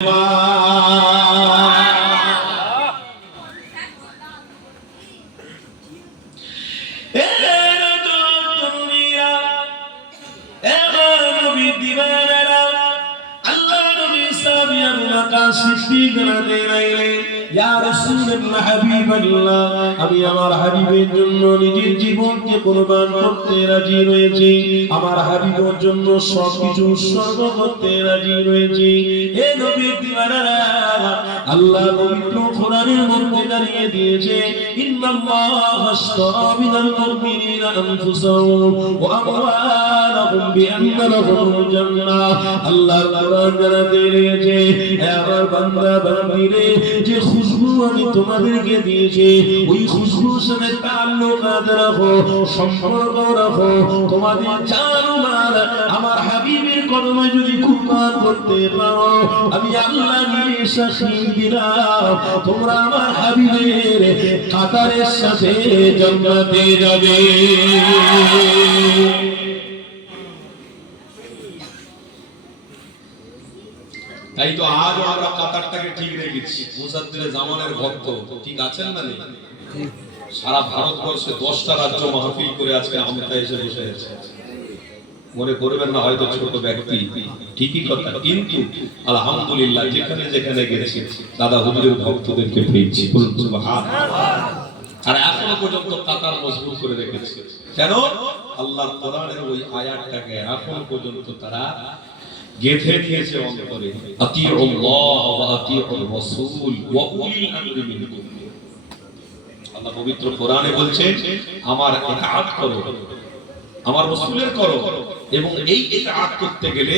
Bye. আমি আমার হাবিবের জন্য নিজের জীবনকে কোরবান করতে রাজি রয়েছি। আমার হাবিবের জন্য সবকিছু উৎসর্গ করতে রাজি রয়েছি। এ নবীর দিওয়ানারা আল্লাহ পবিত্র কোরআনের মধ্যে দাঁড়িয়ে দিয়েছে, ইন্নাল্লাহ আশতারা মিনাল মুমিনিনা আনফুসাহুম ওয়া আমওয়ালাহুম আল্লাহ কোরআন জানাতে দিয়েছে আমি তোমাদেরকে দিয়েছি, ওই খুশবুর সাথে তাল্লুকাত রাখো, সম্পর্ক রাখো। আমার হাবিবের কদমে যদি আমি আল্লাহ নিয়ে সাক্ষী দিলাম, তোমরা আমার হাবিবের কাতারের সাথে জান্নাতে যাবে। তাই তো আজও আমরা কাতারটাকে ঠিক রেখেছি। মুসাদ্দিরে জামানের ভক্ত। ঠিক আছেন না নেই? সারা ভারতবর্ষে দশটা রাজ্য মাহফিল করে আজকে আমতা এসে বসে আছে। মনে করবেন না হয়তো ছোট ব্যক্তি। ঠিকই কথা। কিন্তু আলহামদুলিল্লাহ, যেখানে যেখানে গেছি, দাদা হুজুরের ভক্তদেরকে পেয়েছি। আর এখনও পর্যন্ত কাতার মজবুত করে রেখেছে। কেন? আল্লাহ কোরআনের ওই আয়াতটাকে এখনও পর্যন্ত তারা গেঁথে দিয়েছে অন্তরে, আতিউল্লাহ ওয়া আতিউর রাসূল ওয়া উলিল আমরি মিনকুম। আল্লাহ পবিত্র কোরআনে বলছেন, আমার ইতাআত করো, আমার করো এবং এই ইতাআত করতে গেলে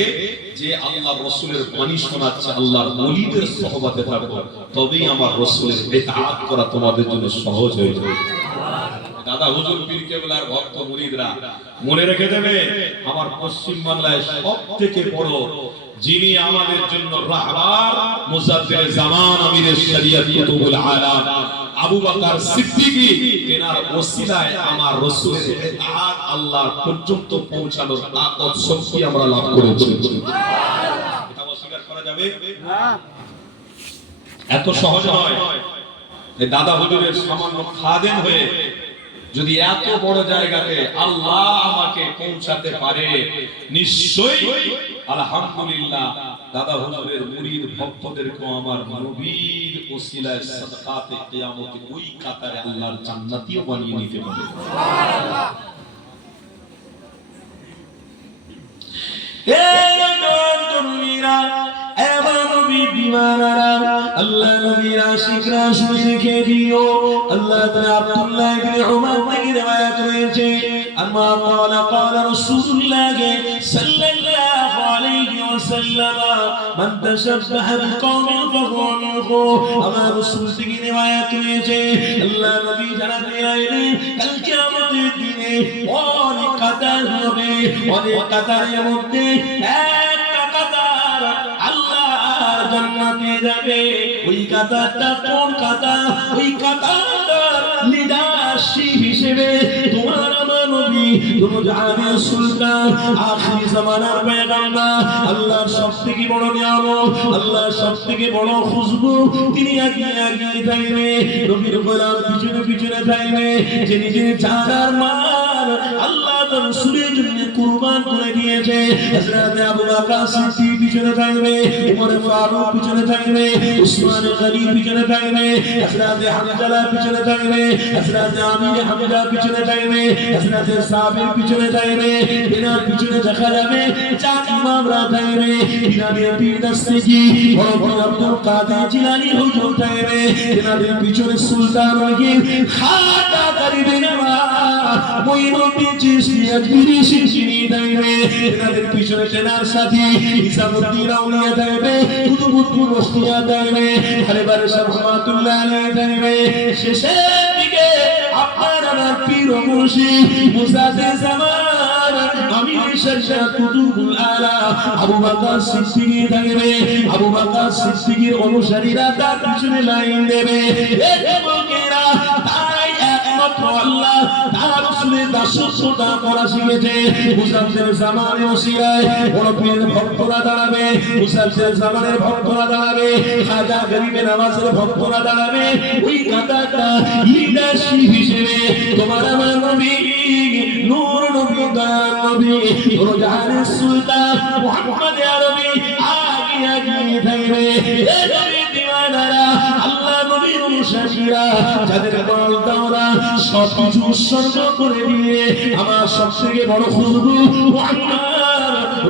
যে আল্লাহর রাসূলের বাণী শোনাচ্ছে, আল্লাহর ওলিদের সহবতে থাকো, তবেই আমার রাসূলের ইতাআত করা তোমাদের জন্য সহজ হয়ে যাবে। দাদা হুজুর পীর কেবলার ভক্ত মুরিদরা মনে রেখে দেবে, আমার পশ্চিম বাংলায় সব থেকে বড় যিনি আমাদের জন্য রাহবার মুজাদ্দিদ জামান আমিরের শরীয়ত কুতুবুল আলাম, আবু বকর সিদ্দিকী, এনার ওসিলায় আমার রাসূলের ইতাআত আল্লাহ পর্যন্ত পৌঁছানোর তাকত শক্তি আমরা লাভ করেছি। এটা এত সহজ নয়। দাদা হুজুরের সামান্য খাদেম হয়ে যদি এত বড় জায়গাতে আল্লাহ আমাকে পৌঁছাতে পারে নিশ্চয়ই আলহামদুলিল্লাহ দাদা হুজুরের মুরিদ ভক্তদেরকে আমার নবীর ওসিলায় সাদকাতে কিয়ামতে ওই কাতারে আল্লাহর জান্নাতিও বানিয়ে নিতে পারে আল্লাহ নবীর আশিকরা শুনে রেখে দিও আল্লাহ তাআলা আব্দুল্লাহ ইবনে উমর থেকে রওয়ায়াত রয়েছে আম্মা قال قال رسول الله صلى الله عليه وسلم من تشبه بقوم فهو منهم আমার রাসূল থেকে রওয়ায়াত রয়েছে আল্লাহ নবী জানাতে আইলেন কাল কিয়ামতের দিনে অনেক কাতার হবে অনেক কাতারের মধ্যে একটা কাতার আল্লাহ জান্নাতে যাবে। ওই কাতারটা কোন কাতা ওই কাতারটার লিডারশিপ হিসেবে তোমার আমার নবী, তোমার জাহানের সুলতান, আখিরি জামানার পয়গম্বর, আল্লাহর সবথেকে বড় নিয়ামত, আল্লাহর সবথেকে বড় খুশবু, তিনি আগে আগে থাকবে নবীর গোলাম পিছনে পিছনে থাকবে যে নিজের আল্লাহ তার রাসূলের জন্য কুরবান করে দিয়েছে হযরত আবু বকর সিদ্দিক পিছনে থাকবে ওমর ফারুক পিছনে থাকবে উসমান গনি পিছনে থাকবে হযরত হামজালা পিছনে থাকবে হযরত আমির হামজা পিছনে থাকবে হযরত সাবির পিছনে থাকবে বিনা পিছনে দেখা যাবে চার ইমামরা থাকবে বিনাদের পীর দস্তগি বড় বড় আব্দুল কাদের জিলানী হুজুর থাকবে বিনাদের পিছনে সুলতান রহিম খাজা গরিবের মা মঈনুদ্দিন আজমিরি শিরশিনি থাকবে এনাদের পিছনে তেনার সাথী ইসামুদ্দিন আউলিয়া থাকবে কুতুবুদ্দিন বস্তিয়া থাকবে হারেবার রহমাতুল্লাহ আলাইহি থাকবে শেষের দিকে আপনার পীর ও মুর্শিদ মুসাদ্দিদ জামান অনুসারীরা তার পিছনে লাইন দেবে। একমাত্র আল্লাহ তার রাসূলের দাসত্বটা করা শিখেছে। মুসাফির জামানে ওসিরায় বড় পীরের ভক্তরা দাঁড়াবে মুসাফির জামানের ভক্তরা দাঁড়াবে, খাজা গরিবের নামাজের ভক্তরা দাঁড়াবে, ওই কাতারটা লিডারশিপ হিসেবে তোমার আমার নবী, নূর নবী দয়ার নবী রোজানের সুলতান মুহাম্মদ আরবি আগে আগে থাকবে। এ নবী দিওয়ানারা আল্লাহ যাদের বল দাওরা, সব কিছু উৎসর্গ করে দিয়ে আমার সব থেকে বড় খুশবু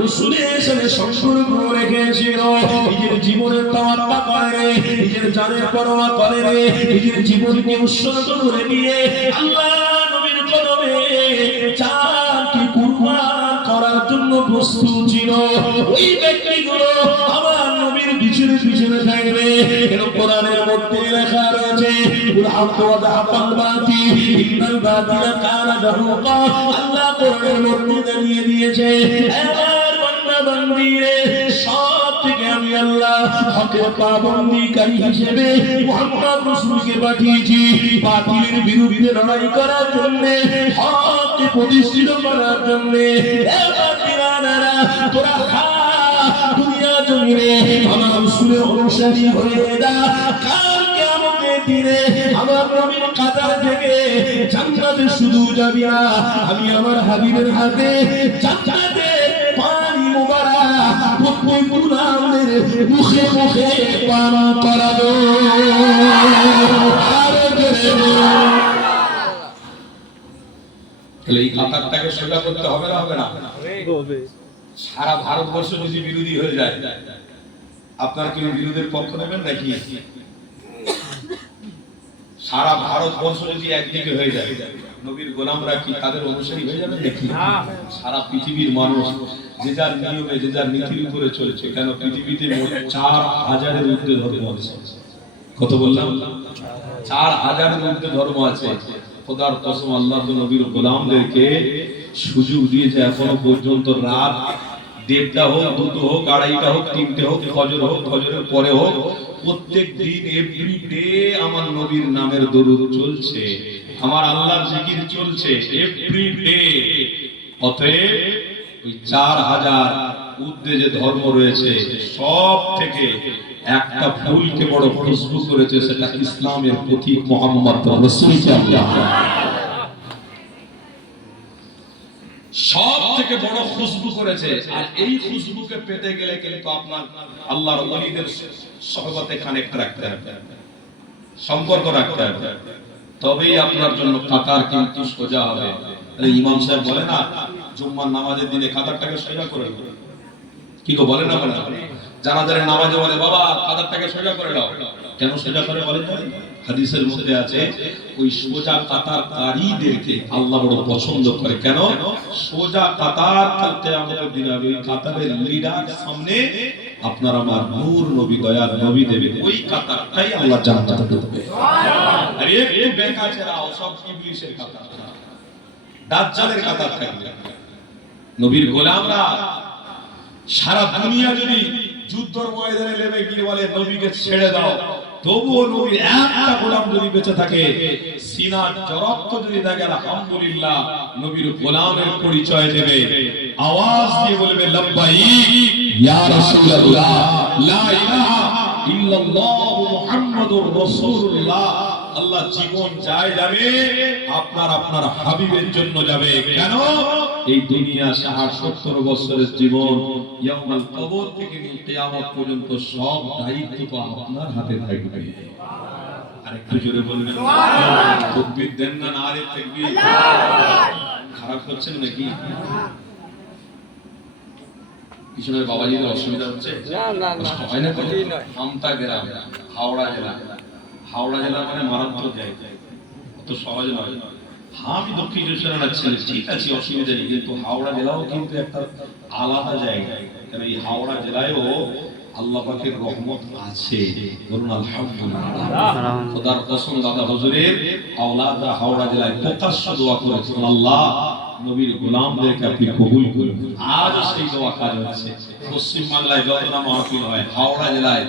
রসুলের সাথে সম্পর্ক রেখেছিল। নিজের জীবনের তাওয়াক্কা করে নিজের জানের পরোয়া করে নিজের জীবনকে উৎসর্গ করে দিয়ে আল্লাহ নবীর কদমে চারটি কুরবান করার জন্য প্রস্তুত ছিল। ওই থাকবে কোরআনের মধ্যে লেখা রয়েছে, কুল হাক্কু ওয়া যাহাকাল বাতিল ইন্নাল বাতিলা কানা যাহুকা আল্লাহ কোরআনের মধ্যে জানিয়ে দিয়েছে, এবার বান্দা বান্দিরে সব থেকে আমি আল্লাহ হকের পাবন্দিকারী হিসেবে মুহাম্মদ রাসূলকে পাঠিয়েছি। বাতিলের বিরুদ্ধে লড়াই করার জন্য হককে প্রতিষ্ঠিত করার জন্য। এবার দিনারা তোরা জমিনে আমার রাসূলের অনুসারী হয়ে যা কাল কিয়ামতের দিনে আমার নবীর কাতার থেকে জান্নাতে শুধু যাবি না আমি আমার হাবিবের হাতে জান্নাতে পানি মুবারক প্রত্যেক গুনাহের মুখে মুখে পান করাবো। তাহলে এই কাতারটাকে সোজা করতে হবে না হবে না? সারা ভারতবর্ষ যদি বিরোধী হয়ে যায় আপনার কি ওই বিরোধের পক্ষ নেবেন নাকি? সারা ভারতবর্ষ যদি একদিকে হয়ে যায় নবীর গোলামরা কি তাদের অনুসারী হয়ে যাবে নাকি? সারা পৃথিবীর মানুষ যে যার নিয়মে যে যার নীতির উপরে চলেছে কেন পৃথিবীতে মোট চার হাজারের ঊর্ধ্বে ধর্ম আছে? কত বললাম? চার হাজারের ঊর্ধ্বে ধর্ম আছে। খোদার কসম আল্লাহ নবীর গোলামদেরকে সুযোগ দিয়েছে এখনও পর্যন্ত রাত দেড়টা হোক, দুটো হোক, আড়াইটা হোক, তিনটে হোক, ফজর হোক, ফজরের পরে হোক, প্রত্যেক দিন এভরি ডে আমার নবীর নামের দরুদ চলছে, আমার আল্লাহর জিকির চলছে এভরি ডে অতএব ওই চার হাজার ঊর্ধ্বে যে ধর্ম রয়েছে, সব থেকে একটা ফুলকে বড় খুশবু করেছে, সেটা ইসলামের প্রতীক মোহাম্মদ রসুল সব থেকে বড় খুশবু করেছে। আর এই খুশবুকে পেতে গেলে কিন্তু আপনার আল্লাহর ওলিদের সহবতে কানেক্ট রাখতে হবে। সম্পর্ক রাখতে হবে। তবেই আপনার জন্য কাতার কিন্তু সোজা হবে। ইমাম সাহেব বলে না, জুম্মার নামাজের দিনে কাতারটাকে সোজা করে। কি গো, বলে না বলে? না জানাজার নামাজে বলে, বাবা, কাতারটাকে সোজা করে দাও কেন সোজা করে বলে হাদিসের মধ্যে আছে ওই সোজা কাতার কারীদেরকে আল্লাহ বড় পছন্দ করে। কেন? সোজা কাতার কাল কিয়ামতের দিন হবে ওই কাতারের লিডার সামনে আপনার আমার নূর নবী দয়ার নবী দেবে। ওই কাতারটাই আল্লাহ জান্নাতে দেবে আর একটু বেকা ছেড়াও সব ইবলিশের কাতার। দাজ্জালের কাতার থাকবে নবীর গোলামরা সারা দুনিয়া যদি যুদ্ধর ময়দানে নেমে গিয়ে বলে নবীকে ছেড়ে দাও। তবুও একটা গোলাম যদি বেঁচে থাকে, সিনার যদি থাকে, আলহামদুলিল্লাহ নবীর গোলামের পরিচয় দেবে। আওয়াজ দিয়ে বলবে লব্বাইক ইয়া রাসূলুল্লাহ, লা ইলাহা ইল্লাল্লাহ মুহাম্মাদুর রাসূলুল্লাহ। আল্লাহ জীবন যায় যাবে, আপনার আপনার হাবিবের জন্য যাবে। কেন? এই দুনিয়া ষাট সত্তর বছরের জীবন ইয়াউমাল কবর থেকে কিয়ামত পর্যন্ত সব দায়িত্ব তো আপনার হাতে থাকবে। আরেকটু জোরে বলবেন। তাকবীর দেন না নারে তাকবীর। খারাপ হচ্ছেন নাকি? পিছনের বাবাজিদের অসুবিধা হচ্ছে? না না না। হয় না। আমতা গ্রাম হাওড়া জেলা। হাওড়া জেলা মানে মারাত্মক জায়গা। অত সহজ নয়। আমি দক্ষিণ চব্বিশ পরগনার ছেলে ঠিক আছে অসুবিধা নেই কিন্তু হাওড়া জেলাও কিন্তু একটা আলাদা জায়গা। কারণ এই হাওড়া জেলায়ও আল্লাহ পাকের রহমত আছে। বলুন আলহামদুলিল্লাহ। খোদার কসম দাদা হুজুরের আওলাদা হাওড়া জেলায় প্রকাশ্য দোয়া করেছেন আল্লাহ নবীর গোলামদেরকে আপনি কবুল করুন। আজও সেই দোয়া কাজ হচ্ছে পশ্চিম বাংলায় যত না মাহফিল হয় হাওড়া জেলায়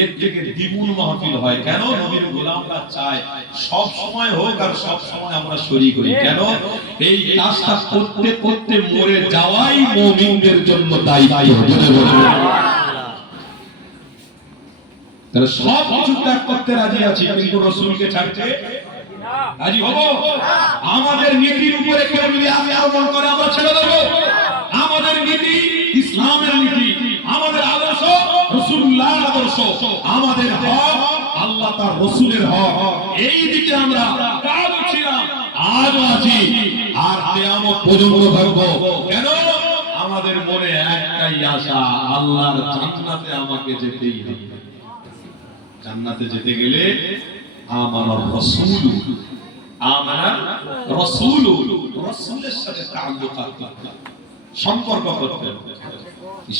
এর থেকে দ্বিগুণ মাহফিল হয়। কেন নবীর গোলামরা চায় সব সময় হোক আর সব সময় আমরা শরী করি কেন? এই কাজটা করতে করতে মরে যাওয়াই মুমিনদের জন্য বলুন। তাহলে সব কিছু ত্যাগ করতে রাজি আছি কিন্তু রসুলকে ছাড়তে রাজি হব? আমাদের নীতির উপরে আহ্বান করে আমরা ছেড়ে দেবো। আমাদের নীতি, ইসলামের নীতি, আমাদের আদর্শ রসুল্লাহ আদর্শ, আমাদের হক, আল্লাহ তার রসুলের হক। এই দিকে আমরা কাল ছিলাম আজও আছি, আর কেয়ামত পর্যন্ত থাকব। কেন? আমাদের মনে একটাই আশা, আল্লাহর জান্নাতে আমাকে যেতেই হবে। জান্নাতে যেতে গেলে আমার রসুল আমার রসুল। রসুলের সাথে সম্পর্ক করতে।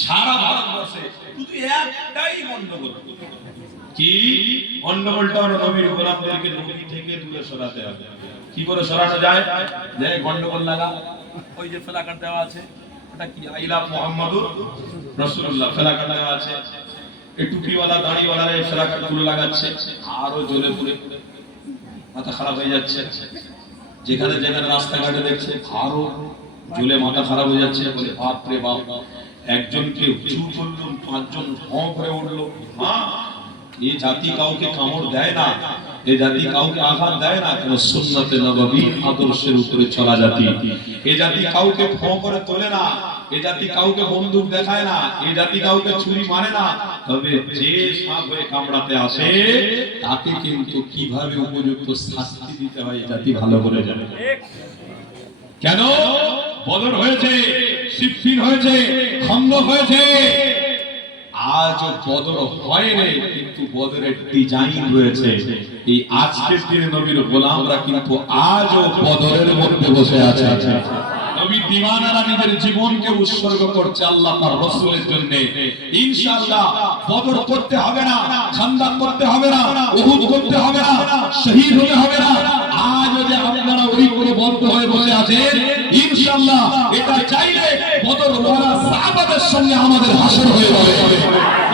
সারা ভারতবর্ষে শুধু একটাই গন্ডগোল। কি? গন্ডগোলটা নবীর নবী থেকে দূরে সরাতে হবে। কি করে সরানো যায়? দেখ গন্ডগোল লাগা। ওই যে ফেলাকাট দেওয়া আছে। ওটা কি? আইলা মুহাম্মাদুর রাসূলুল্লাহ, ফেলাকাট দেওয়া আছে। এই টুপিওয়ালা, দাড়িওয়ালারা এই ফেলাকাট তুলে লাগাচ্ছে। আরও জ্বলে পুড়ে। মাথা খারাপ হয়ে যাচ্ছে। যেখানে যেখানে রাস্তাঘাটে দেখছে আরও জুলে মাথা খারাপ হয়ে যাচ্ছে, বলে বাপ রে বাপ। একজনকে উঁচু করল, পাঁচজন হ করে উঠল। না এই জাতি কাউকে কামড় দেয় না এই জাতি কাউকে আঘাত দেয় না, কেন সুন্নতে নববী আদর্শের উপরে চলা জাতি। এই জাতি কাউকে ফ করে তোলে না। জাতি কাউকে বন্দুক দেখায় না জাতি কাউকে ছুরি মারে না। তবে যে সাপ হয়ে কামড়াতে আসে, তাকে কিন্তু কীভাবে উপযুক্ত শাস্তি দিতে হয় ভালো করে জানে। কেন? বদর হয়েছে হয়েছে খন্দক হয়েছে। আজ বদর হয়নি কিন্তু বদরের ডিজাইন রয়েছে। এই আজকের দিনে নবীর গোলামরা কিন্তু আজও বদরের মধ্যে বসে আছে। নবী দিওয়ানারা নিজের জীবনকে উৎসর্গ করছে আল্লাহ তার রসুলের জন্য। ইনশাআল্লাহ বদর করতে হবে না খান্দাক করতে হবে না, উহুদ করতে হবে না, শহীদ হতে হবে না। আজ যে আপনারা ওই করে বদ্ধ হয়ে বসে আছেন, ইনশাআল্লাহ এটা চাইলে বদর ওয়ালা সাহাবাদের সঙ্গে আমাদের হাসর হয়ে যাবে।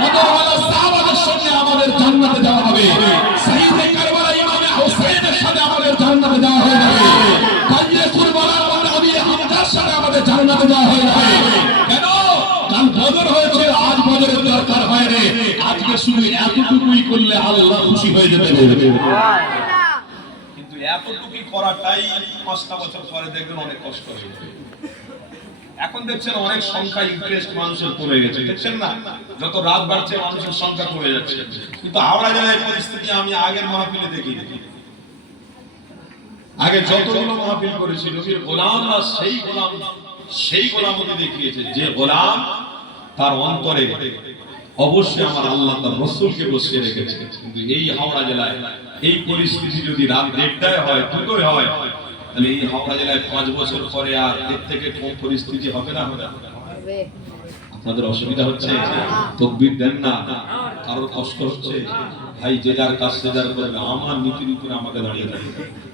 বদর ওয়ালা সাহাবাদের সঙ্গে আমাদের জান্নাতে যাওয়া হবে। হয়ে এখন দেখছেন অনেক সংখ্যা ইন্টারেস্ট মানুষের কমে গেছে, দেখছেন না? যত রাত বাড়ছে, মানুষের সংখ্যা কমে যাচ্ছে। কিন্তু হাওড়া জেলায় পরিস্থিতি, আমি আগের মাহফিলে দেখি আগে যতগুলো মাহফিল করেছি, নবীর গোলামরা সেই গোলাম সেই গোলামতি দেখিয়েছে যে গোলাম তার অন্তরে অবশ্যই আমার আল্লাহ তার রসুলকে বসিয়ে রেখেছে। কিন্তু এই হাওড়া জেলায় এই পরিস্থিতি যদি রাত দেড়টায় হয় দুটোয় হয় তাহলে এই হাওড়া জেলায় পাঁচ বছর পরে আর এর থেকে কম পরিস্থিতি হবে না? হবে। আপনাদের অসুবিধা হচ্ছে? তকবির দেন না। কারোর কষ্ট হচ্ছে? ভাই যে যার কাজ সে যার করবে। আমার নীতির উপরে আমাকে দাঁড়িয়ে থাকবে।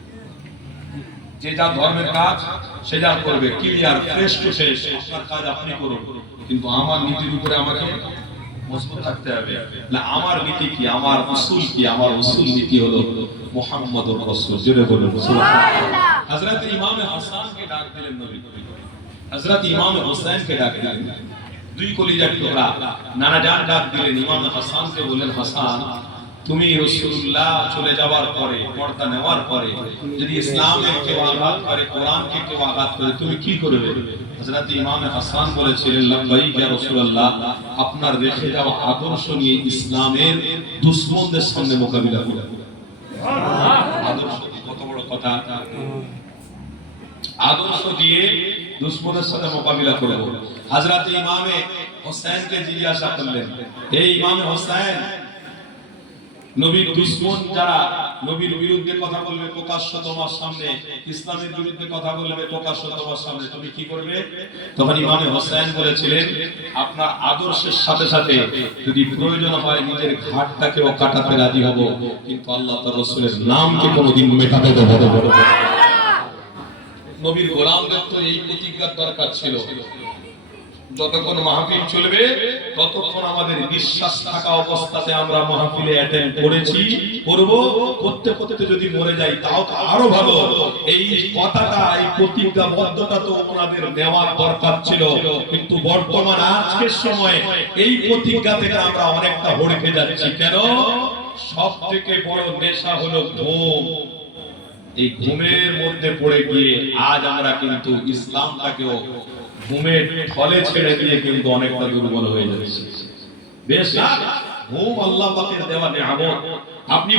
যে যা ধর্মের কাজ, সে যা করবে। ক্লিয়ার, ফ্রেশ টু শেষ আপনার কাজ আপনি করুন। কিন্তু আমার নীতির উপরে আমাকে মজবুত থাকতে হবে। না, আমার নীতি কি? আমার উসুল কি? আমার উসুল নীতি হলো মুহাম্মদুর রাসূল। জোরে বলুন হযরত ইমাম হাসানকে ডাক দিলেন নবী। হযরত ইমাম হোসেনকে ডাক দিলেন। দুই কলিজার টুকরা। নানা জান ডাক দিলেন, ইমাম হাসানকে বললেন, হাসান তুমি রসুল্লাহ চলে যাওয়ার পরে পর্দা নেওয়ার পরে যদি ইসলামের কেউ আঘাত করে কোরআনকে কেউ আঘাত করে তুমি কি করবে? হযরত ইমাম হাসান বলেছিলেন ইয়া রাসূলুল্লাহ আপনার রেখে যাওয়া আদর্শ নিয়ে ইসলামের দুশমনদের সামনে মোকাবিলা করব আদর্শ কত বড় কথা। আদর্শ দিয়ে দুশ্মনের সাথে মোকাবিলা করব। হযরত ইমামে হোসেনকে জিজ্ঞাসা করলেন এই ইমামে হোসেন নবীর দুশ্মন যারা নবীর বিরুদ্ধে কথা বলবে প্রকাশ্য তোমার সামনে ইসলামের বিরুদ্ধে কথা বলবে প্রকাশ্য তোমার সামনে তুমি কি করবে? তখন ইমামে হোসেন বলেছিলেন আপনার আদর্শের সাথে সাথে যদি প্রয়োজন হয় নিজের ঘাটটাকেও কাটাতে রাজি হব। কিন্তু আল্লাহ তার রসুলের নামকে কোনোদিন মেটাতে দেবো নবীর গোলামদের তো এই প্রতিজ্ঞার দরকার ছিল। যতক্ষণ মাহফিল চলবে, ততক্ষণ আমাদের বিশ্বাস থাকা অবস্থাতে আমরা মাহফিলে অ্যাটেন্ড করেছি, করব। করতে করতে যদি মরে যাই, তাও তো আরও ভালো। এই কথাটা, এই প্রতিজ্ঞাবদ্ধতা তো ওনাদের নেওয়ার দরকার ছিল। কিন্তু বর্তমান আজকের সময় এই প্রতিজ্ঞা থেকে আমরা অনেকটা হড়কে যাচ্ছি। কেন? সব থেকে বড় নেশা হলো ঘুম। এই ঘুমের মধ্যে পড়ে গিয়ে আজ আমরা কিন্তু ইসলামটাকেও ঘুমের ফলে ছেড়ে দিয়ে কিন্তু অনেকটা দুর্বল হয়ে যাচ্ছে। বেশ, ঘুম আল্লাহ পাকের দেওয়া আপনি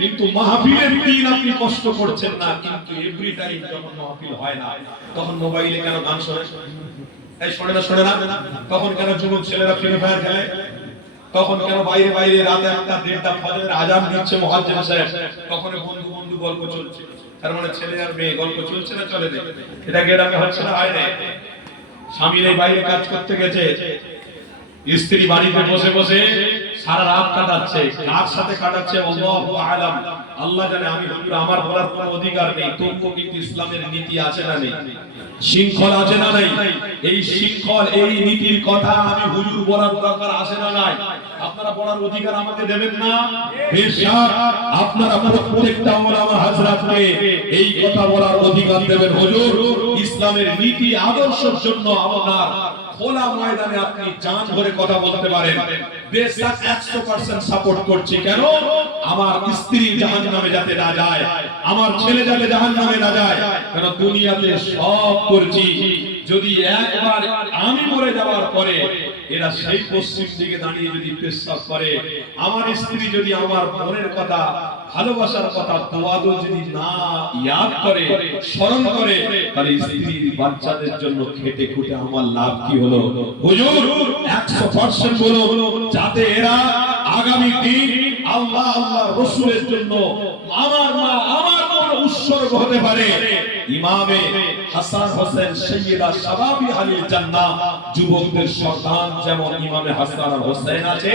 কিন্তু মাহফিলের দিন আপনি কষ্ট করছেন না, কিন্তু এভরি টাইম যখন মাহফিল হয় না, তখন মোবাইলে কেন গান শোনে? এই শোনে না শোনে না? তখন কেন যুবক ছেলেরা ফ্রি ফায়ার খেলে? তখন কেন বাইরে বাইরে রাতে একটা, দেড়টা, ফজরের আজান দিচ্ছে মহাজ্জেন সাহেব? তখন বন্ধু বন্ধু গল্প চলছে। তার মানে ছেলে আর মেয়ে, গল্প চলছে না, চলে নেই। এটা গেরামে হচ্ছে না হয় না স্বামীর এই বাইরে কাজ করতে গেছে। স্ত্রী বাড়িতে বসে বসে সারা রাত কাটাচ্ছে কার সাথে কাটাচ্ছে আল্লাহু আলাম। আল্লাহ জানে আমি আমার বলার কোনো অধিকার নেই। তবুও কিন্তু ইসলামের নীতি আছে না নেই। শৃঙ্খল আছে না নাই? এই শৃঙ্খল, এই নীতির কথা আমি হুজুর বলার দরকার আছে না নাই? আপনারা অধিকার আমাকে দেবেন না। আপনারা প্রত্যেকটা ওলামা হযরতকে এই কথা বলার অধিকার দেবেন। হুজুর, ইসলামের নীতি আদর্শের জন্য আপনার খোলা ময়দানে আপনি জান ভরে কথা বলতে পারেন। বেশক 100% সাপোর্ট করছি। কেন? আমার স্ত্রী জাহান্নামে যাতে না যায়, আমার ছেলে যাতে জাহান্নামে না যায়, কেন দুনিয়াতে সব করছি। যদি একবার আমি মরে যাওয়ার পরে এরা সেই পশ্চিম দিকে দাঁড়িয়ে যদি পেশাব করে, আমার স্ত্রী যদি আমার মনের কথা, ভালোবাসার কথা দোয়াদো যদি না ইয়াদ করে, স্মরণ করে, তাহলে স্ত্রীর বাচ্চাদের জন্য খেটে খুঁটে আমার লাভ কি হলো? হুজুর 100% বলো, যাতে এরা আগামী দিন আল্লাহ আল্লাহ, রসুলের জন্য আমার মা উৎসর্গ হতে পারে। ইমামে হাসান হোসেন, সৈয়দা শাবাবি আলীর জান্নাহ যুবকদের সন্তান যেমন ইমামে হাসান আর হোসেন আছে,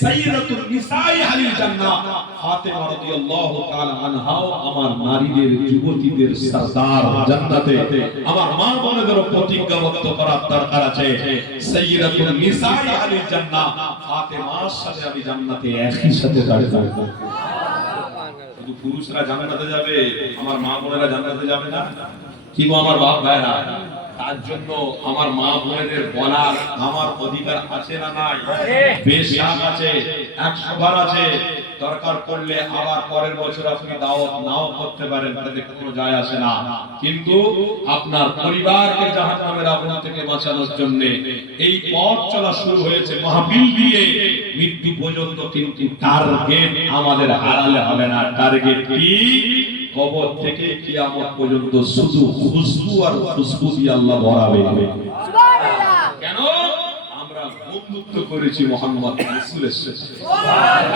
সৈয়দাতুন নিসাই আলীর জান্নাহ, ফাতেমা রাদিয়াল্লাহু তাআলা আনহাও আমার নারীদের, যুবতীদের সরদার জান্নাতে। আমার মা বোনেদের প্রতিজ্ঞাবদ্ধ করার দরকার আছে। সৈয়দাতুন নিসাই আলীর জান্নাহ, ফাতেমার সাথে আমি জান্নাতে একই সাথে দাঁড়িয়ে থাকব। শুধু পুরুষরা জান্নাতে যাবে, আমার মা বোনেরা জান্নাতে যাবে না। কি গো আমার বাপ ভাইরা? তার জন্য আমার মা বোনেদের বলার আমার অধিকার আছে না নাই? বেশ আছে একশো বার আছে। দরকার পড়লে আবার পরের বছর আপনি দাওয়াত নাও করতে পারেন তাতে কোনো যায় আসে না। কিন্তু আপনার পরিবারকে জাহান্নামের আগুন থেকে বাঁচানোর জন্য এই পথ চলা শুরু হয়েছে মাহফিল দিয়ে। মৃত্যু পর্যন্ত কিন্তু টার্গেট আমাদের হারালে হবে না। টার্গেট কি? কবর থেকে কিয়ামত পর্যন্ত শুধু খুশবু আর খুশবু দিয়ে আল্লাহ ভরাবে। কেন? আমরা বন্ধুত্ব করেছি মোহাম্মদ রাসূলের সাথে।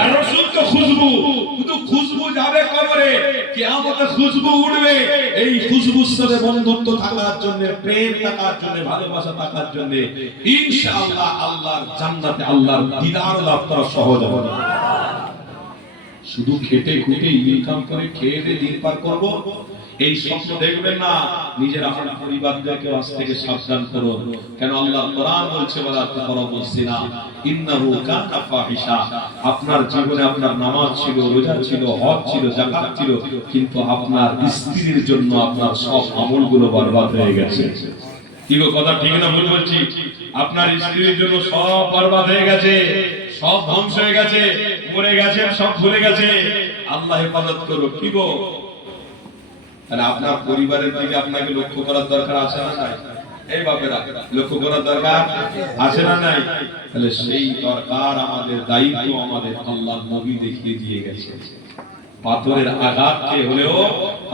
আর রাসূল তো খুশবু শুধু খুশবু যাবে কবরে কিয়ামতে খুশবু উঠবে। এই খুশবুর সাথে বন্ধুত্ব থাকার জন্য প্রেম থাকার জন্য ভালোবাসা থাকার জন্য ইনশাআল্লাহ আল্লাহর জান্নাতে আল্লাহর দিদার লাভ করা সহজ হবে। শুধু খেটে খুটে ইনকাম করে খেয়ে দিয়ে দিন পার করব। এই স্বপ্ন দেখবেন না, নিজের আপনার পরিবারকে আজ থেকে সাবধান করুন। কেন আল্লাহ কোরআন বলছে বলা তাকরাবুস সিনা ইন্নাহু কানা ফাহিশা। আপনার জীবনে আপনার নামাজ ছিল, রোজা ছিল, হজ ছিল, যাকাত ছিল, কিন্তু আপনার স্ত্রীর জন্য আপনার সব আমলগুলো বরবাদ হয়ে গেছে। কি কথা ঠিক না ভুল বলছি? আপনার স্ত্রীর জন্য সব বরবাদ হয়ে গেছে। সব ধ্বংস হয়ে গেছে, মরে গেছে, সব ভুলে গেছে। আল্লাহ হেফাজত করো কি গো? তাহলে আপনার পরিবারের দিকে আপনাকে লক্ষ্য করার দরকার আছে না নাই? এই বাপেরা, লক্ষ্য করার দরকার আছে না নাই? তাহলে সেই দরকার আমাদের, দায়িত্ব আমাদের আল্লাহ নবী দেখিয়ে দিয়ে গেছে। পাথরের আঘাতকে হলেও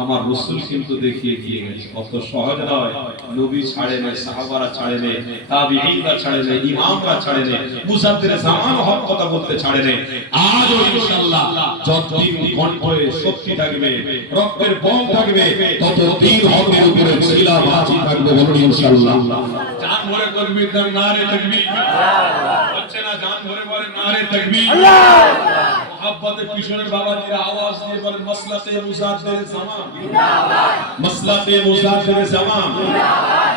আমার রসুল কিন্তু দেখিয়ে দিয়ে গেছে। কত সহজ নয়। নবী ছাড়ে নেই সাহাবারা ছাড়ে নেই তাবিঈনরা ছাড়ে নেই ইমামরা ছাড়ে নেই মুসাদ্দির জামান হক কথা বলতে ছাড়ে নেই আজও ইনশাআল্লাহ যতদিন কণ্ঠে শক্তি থাকবে রক্তের বল থাকবে ততদিন হকের উপরে ছিলা বাজি থাকবে বলুন ইনশাআল্লাহ। জান ভরে দেন নারে তাকবীর হচ্ছে না জান ভরে বলে নারে তাকবীর আল্লাহ। মহাব্বতের পিছনের বাবাজিরা আওয়াজ দিয়ে বলেন মাসলাতে মুজাদ্দের জামান মাসলাতে মুজাদ্দের জামান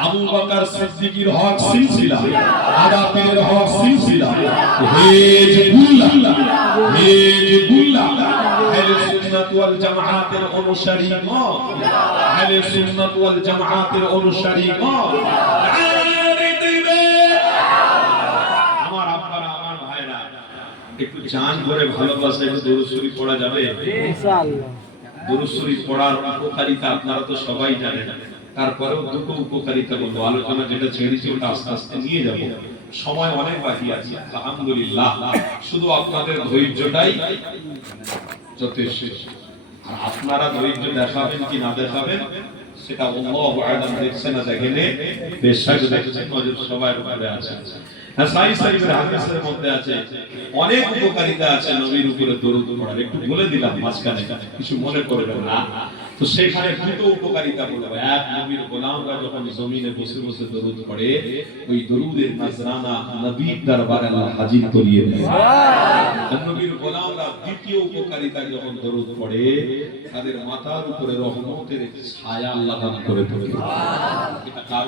আবু বকর সিদ্দিকীর হক সিলসিলা আদাতের হক সিলসিলা হেজ গুল্লা হেজ গুল্লা আহলে সুন্নাত ওয়াল জামাআতের অনুসারী মত আহলে সুন্নাত ওয়াল জামাআতের অনুসারী মত একটু চান করে ভালোবাসা একটু দরুদ পড়া যাবে? দরুদ শরীফ পড়ার উপকারিতা আপনারা তো সবাই জানেন। তারপরেও দুটো উপকারিতা বলব। আলোচনা যেটা ছেড়েছি ওটা আস্তে আস্তে নিয়ে যাব। সময় অনেক বাকি আছে আলহামদুলিল্লাহ। শুধু আপনাদের ধৈর্যটাই যথেষ্ট। আর আপনারা ধৈর্য দেখাবেন কি না দেখাবেন সেটা আলাম দেখছে না দেখেনে বেশক দেখছেন নজর সবার উপরে আছে। হ্যাঁ সাই হাদিসের মধ্যে আছে। অনেক উপকারিতা আছে নবীর উপরে দরুদ পড়ার। একটু বলে দিলাম মাঝখানে কিছু মনে করবেন না। তো সেখানে দুটো উপকারিতা বলব এক নবীর গোলামরা যখন জমিনে বসে বসে দরুদ পড়ে ওই দরুদের নাজরানা নবীর দরবারে আল্লাহ হাজির করিয়ে দেয়। নবীর গোলামরা দ্বিতীয় উপকারিতা যখন দরুদ পড়ে তাদের মাথার উপরে রহমতের ছায়া আল্লাহ দান করে তোলে। এটা কার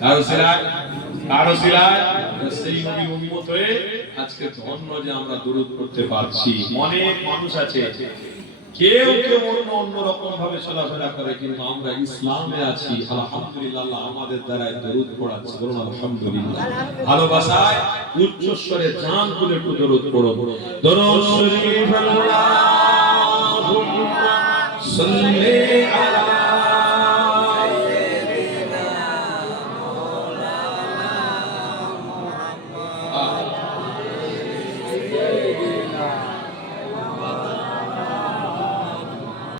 কার ওসিলায় কার ওসিলায় সেই নবীর উম্মত হয়ে আজকে ধন্য যে আমরা দরুদ করতে পারছি। অনেক মানুষ আছে, কেউ কেউ অন্য অন্য রকম ভাবে চলাফেরা করে, কিন্তু আমরা ইসলামে আছি, আলহামদুলিল্লাহ আমাদের দ্বারা দরুদ পড়াচ্ছে। বলুন, আলহামদুলিল্লাহ। ভালোবাসায় উচ্চ স্বরে জান খুলে একটু দরুদ পড়ো দরুদ শরীফ আলা